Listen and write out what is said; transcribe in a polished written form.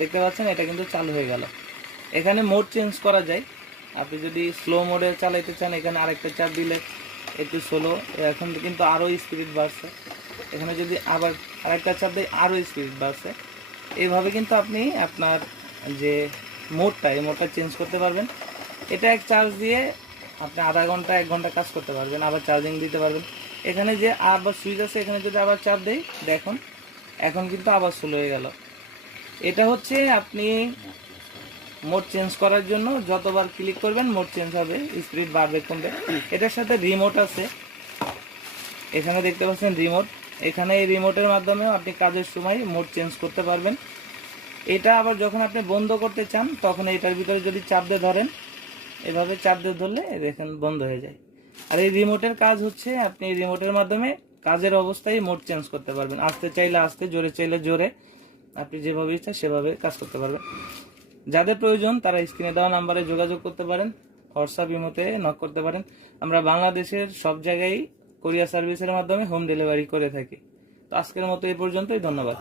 দেখতে পাচ্ছেন এটা কিন্তু চালু হয়ে গেল। এখানে মোড চেঞ্জ করা যায়। আপনি যদি স্লো মোডে চালাইতে চান এখানে আরেকটা চাপ দিলে একটু স্লো, এখন কিন্তু আরও স্পিড বাড়ছে। এখানে যদি আবার আরেকটা চাপ দিই আরও স্পিড বাড়ছে। এইভাবে কিন্তু আপনি আপনার যে মোডটা এই মোডটা চেঞ্জ করতে পারবেন। এটা এক চার্জ দিয়ে আপনি আধা ঘন্টা 1 ঘন্টা কাজ করতে পারবেন, আবার চার্জিং দিতে পারবেন। এখানে যে আবার সুইচ আছে এখানে যদি আবার চাপ দেই দেখুন এখন কিন্তু আবার স্লো হয়ে গেল। এটা হচ্ছে আপনি মোড চেঞ্জ করার জন্য যতবার ক্লিক করবেন মোড চেঞ্জ হবে, স্পিড বাড়বে কমবে। এটার সাথে রিমোট আছে, এখানে দেখতে পাচ্ছেন রিমোট। এখানে এই রিমোটের মাধ্যমেও আপনি কাজের সময় মোড চেঞ্জ করতে পারবেন। এটা আবার যখন আপনি বন্ধ করতে চান তখন এটার ভিতরে যদি চাপ দিয়ে ধরেন, এভাবে চাপ দিয়ে ধরলে দেখেন বন্ধ হয়ে যায়। আর এই রিমোটের কাজ হচ্ছে আপনি এই রিমোটের মাধ্যমে কাজের অবস্থায় মোড চেঞ্জ করতে পারবেন, আস্তে চাইলে আস্তে, জোরে চাইলে জোরে, আপনি যেভাবে ইচ্ছা সেভাবে কাজ করতে পারবেন। যাদের প্রয়োজন তারা স্ক্রিনে দেওয়া নাম্বারে যোগাযোগ করতে পারেন, হোয়াটসঅ্যাপ ইমোতে নক করতে পারেন। আমরা বাংলাদেশের সব জায়গায় কোরিয়ার সার্ভিসের মাধ্যমে হোম ডেলিভারি করে থাকি। তো আজকের মতো এই পর্যন্তই, ধন্যবাদ।